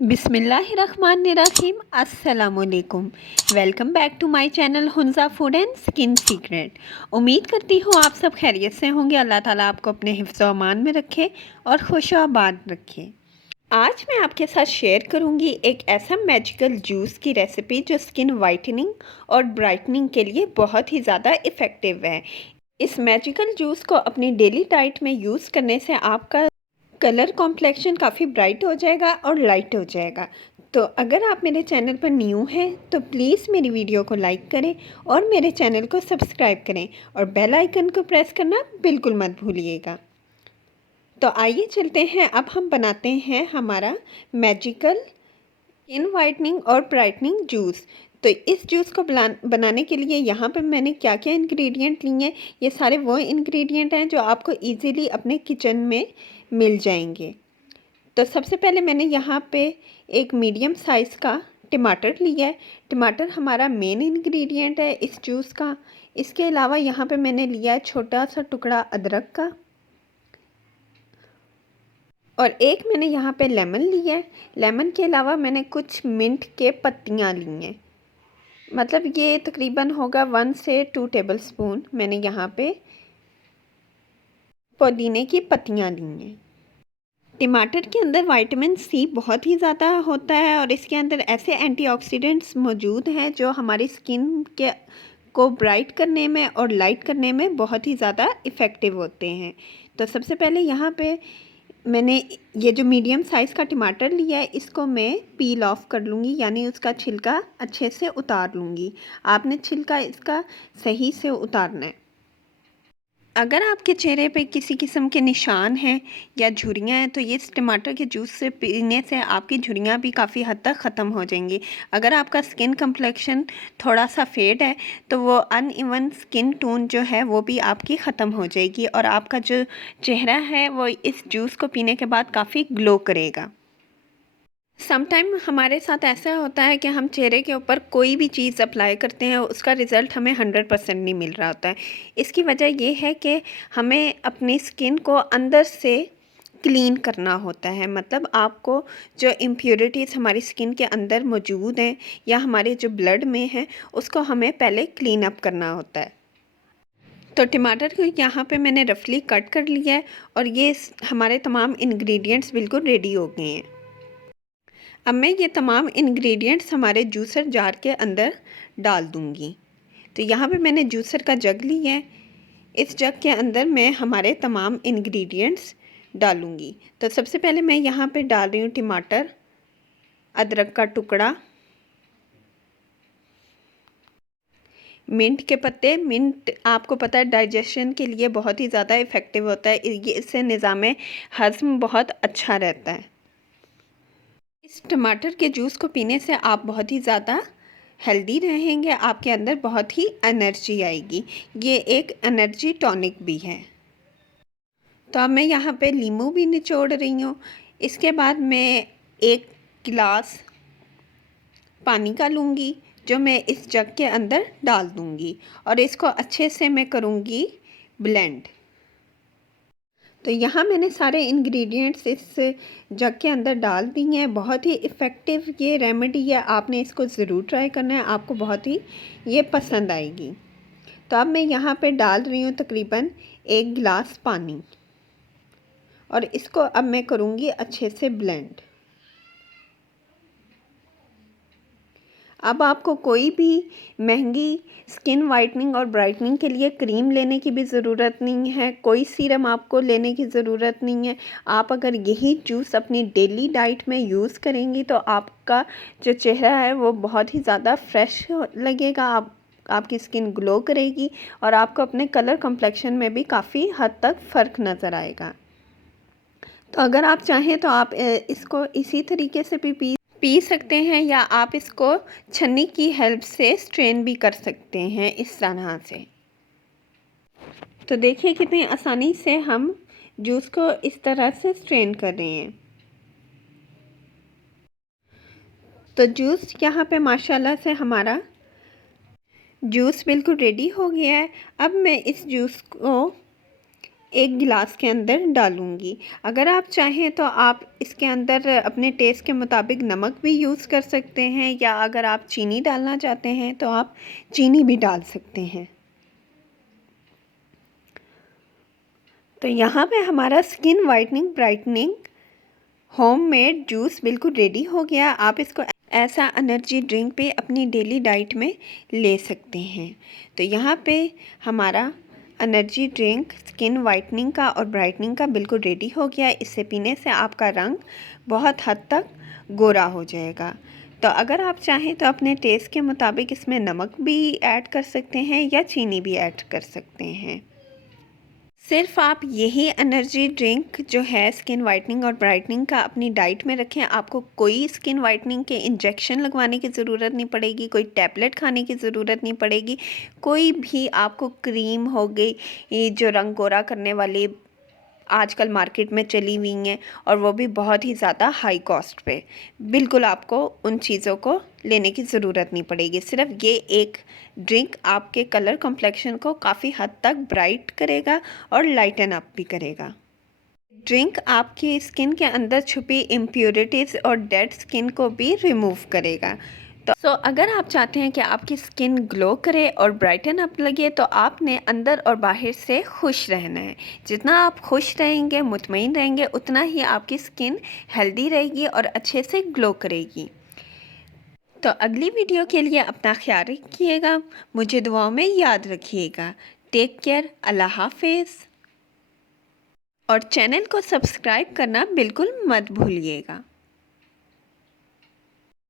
बिस्मिल्लाहिर्रहमानिर्रहीम अस्सलामुअलैकुम। Welcome back to my channel Hunza food and skin secret. उम्मीद करती हूँ आप सब खैरियत से होंगे। अल्लाह ताला आपको अपने हिफ्ज़ व अमान में रखे और खुश आबाद रखे। आज मैं आपके साथ शेयर करूंगी एक ऐसा मैजिकल जूस की रेसिपी जो स्किन वाइटनिंग और ब्राइटनिंग के लिए बहुत ही ज़्यादा इफ़ेक्टिव है। इस मैजिकल जूस को अपनी डेली डाइट में यूज़ करने से आपका कलर कॉम्प्लेक्शन काफ़ी ब्राइट हो जाएगा और लाइट हो जाएगा। तो अगर आप मेरे चैनल पर न्यू हैं तो प्लीज़ मेरी वीडियो को लाइक करें और मेरे चैनल को सब्सक्राइब करें और बेल आइकन को प्रेस करना बिल्कुल मत भूलिएगा। तो आइए चलते हैं, अब हम बनाते हैं हमारा मैजिकल स्किन वाइटनिंग और ब्राइटनिंग जूस। तो इस जूस को बनाने के लिए यहाँ पे मैंने क्या क्या इंग्रेडिएंट लिए हैं, ये सारे वो इंग्रेडिएंट हैं जो आपको इजीली अपने किचन में मिल जाएंगे। तो सबसे पहले मैंने यहाँ पे एक मीडियम साइज़ का टमाटर लिया है। टमाटर हमारा मेन इंग्रेडिएंट है इस जूस का। इसके अलावा यहाँ पे मैंने लिया है छोटा सा टुकड़ा अदरक का, और एक मैंने यहाँ पे लेमन लिया है। लेमन के अलावा मैंने कुछ मिंट के पत्तियाँ ली हैं, मतलब ये तकरीबन होगा 1 से 2 टेबलस्पून मैंने यहाँ पे पुदीने की पत्तियाँ ली हैं। टमाटर के अंदर विटामिन सी बहुत ही ज़्यादा होता है और इसके अंदर ऐसे एंटीऑक्सीडेंट्स मौजूद हैं जो हमारी स्किन के को ब्राइट करने में और लाइट करने में बहुत ही ज़्यादा इफ़ेक्टिव होते हैं। तो सबसे पहले यहाँ पे मैंने ये जो मीडियम साइज़ का टमाटर लिया है इसको मैं पील ऑफ कर लूँगी, यानी उसका छिलका अच्छे से उतार लूँगी। आपने छिलका इसका सही से उतारना है। अगर आपके चेहरे पे किसी किस्म के निशान हैं या झुर्रियाँ हैं तो ये इस टमाटर के जूस से पीने से आपकी झुर्रियाँ भी काफ़ी हद तक ख़त्म हो जाएंगी। अगर आपका स्किन कम्प्लेक्शन थोड़ा सा फेड है तो वो अनइवन स्किन टोन जो है वो भी आपकी ख़त्म हो जाएगी और आपका जो चेहरा है वो इस जूस को पीने के बाद काफ़ी ग्लो करेगा। समटाइम हमारे साथ ऐसा होता है कि हम चेहरे के ऊपर कोई भी चीज़ अप्लाई करते हैं, उसका रिज़ल्ट हमें 100% नहीं मिल रहा होता है। इसकी वजह ये है कि हमें अपनी स्किन को अंदर से क्लीन करना होता है। मतलब आपको जो इम्प्योरिटीज़ हमारी स्किन के अंदर मौजूद हैं या हमारे जो ब्लड में हैं उसको हमें पहले क्लीन अप करना होता है। तो टमाटर को यहाँ पे मैंने रफली कट कर लिया है और ये हमारे तमाम इंग्रेडिएंट्स बिल्कुल रेडी हो गए हैं। अब मैं ये तमाम इंग्रेडिएंट्स हमारे जूसर जार के अंदर डाल दूँगी। तो यहाँ पे मैंने जूसर का जग लिया है। इस जग के अंदर मैं हमारे तमाम इंग्रेडिएंट्स डालूँगी। तो सबसे पहले मैं यहाँ पे डाल रही हूँ टमाटर, अदरक का टुकड़ा, मिंट के पत्ते। मिंट आपको पता है डाइजेशन के लिए बहुत ही ज़्यादा इफ़ेक्टिव होता है, ये इससे निज़ाम हज़्म बहुत अच्छा रहता है। इस टमाटर के जूस को पीने से आप बहुत ही ज़्यादा हेल्दी रहेंगे, आपके अंदर बहुत ही एनर्जी आएगी। ये एक एनर्जी टॉनिक भी है। तो अब मैं यहाँ पे नींबू भी निचोड़ रही हूँ। इसके बाद मैं एक गिलास पानी का लूँगी जो मैं इस जग के अंदर डाल दूँगी और इसको अच्छे से मैं करूँगी ब्लेंड। तो यहाँ मैंने सारे इंग्रेडिएंट्स इस जग के अंदर डाल दिए हैं। बहुत ही इफ़ेक्टिव ये रेमेडी है, आपने इसको ज़रूर ट्राई करना है, आपको बहुत ही ये पसंद आएगी। तो अब मैं यहाँ पे डाल रही हूँ तकरीबन 1 गिलास पानी और इसको अब मैं करूँगी अच्छे से ब्लेंड। अब आपको कोई भी महंगी स्किन वाइटनिंग और ब्राइटनिंग के लिए क्रीम लेने की भी ज़रूरत नहीं है, कोई सीरम आपको लेने की ज़रूरत नहीं है। आप अगर यही जूस अपनी डेली डाइट में यूज़ करेंगी तो आपका जो चेहरा है वो बहुत ही ज़्यादा फ्रेश लगेगा, आपकी स्किन ग्लो करेगी और आपको अपने कलर कम्प्लेक्शन में भी काफ़ी हद तक फ़र्क नज़र आएगा। तो अगर आप चाहें तो आप इसको इसी तरीके से भी पी सकते हैं या आप इसको छन्नी की हेल्प से स्ट्रेन भी कर सकते हैं इस तरह से। तो देखिए कितनी आसानी से हम जूस को इस तरह से स्ट्रेन कर रहे हैं। तो जूस यहाँ पे माशाल्लाह से हमारा जूस बिल्कुल रेडी हो गया है। अब मैं इस जूस को एक गिलास के अंदर डालूँगी। अगर आप चाहें तो आप इसके अंदर अपने टेस्ट के मुताबिक नमक भी यूज़ कर सकते हैं, या अगर आप चीनी डालना चाहते हैं तो आप चीनी भी डाल सकते हैं। तो यहाँ पे हमारा skin whitening brightening homemade juice बिल्कुल रेडी हो गया। आप इसको ऐसा एनर्जी ड्रिंक पे अपनी डेली डाइट में ले सकते हैं। तो यहाँ पे हमारा एनर्जी ड्रिंक स्किन वाइटनिंग का और ब्राइटनिंग का बिल्कुल रेडी हो गया। इससे पीने से आपका रंग बहुत हद तक गोरा हो जाएगा। तो अगर आप चाहें तो अपने टेस्ट के मुताबिक इसमें नमक भी ऐड कर सकते हैं या चीनी भी ऐड कर सकते हैं। सिर्फ आप यही एनर्जी ड्रिंक जो है स्किन वाइटनिंग और ब्राइटनिंग का अपनी डाइट में रखें। आपको कोई स्किन वाइटनिंग के इंजेक्शन लगवाने की ज़रूरत नहीं पड़ेगी, कोई टैबलेट खाने की ज़रूरत नहीं पड़ेगी, कोई भी आपको क्रीम हो गई ये जो रंग गोरा करने वाली आजकल मार्केट में चली हुई हैं और वो भी बहुत ही ज़्यादा हाई कॉस्ट पे, बिल्कुल आपको उन चीज़ों को लेने की ज़रूरत नहीं पड़ेगी। सिर्फ ये एक ड्रिंक आपके कलर कॉम्प्लेक्शन को काफ़ी हद तक ब्राइट करेगा और लाइटन अप भी करेगा। ड्रिंक आपकी स्किन के अंदर छुपी इम्प्योरिटीज़ और डेड स्किन को भी रिमूव करेगा। तो अगर आप चाहते हैं कि आपकी स्किन ग्लो करे और ब्राइटन अप लगे तो आपने अंदर और बाहर से खुश रहना है। जितना आप खुश रहेंगे, मुतमईन रहेंगे, उतना ही आपकी स्किन हेल्दी रहेगी और अच्छे से ग्लो करेगी। तो अगली वीडियो के लिए अपना ख्याल रखिएगा, मुझे दुआओं में याद रखिएगा। टेक केयर, अल्लाह हाफिज़। और चैनल को सब्सक्राइब करना बिल्कुल मत भूलिएगा।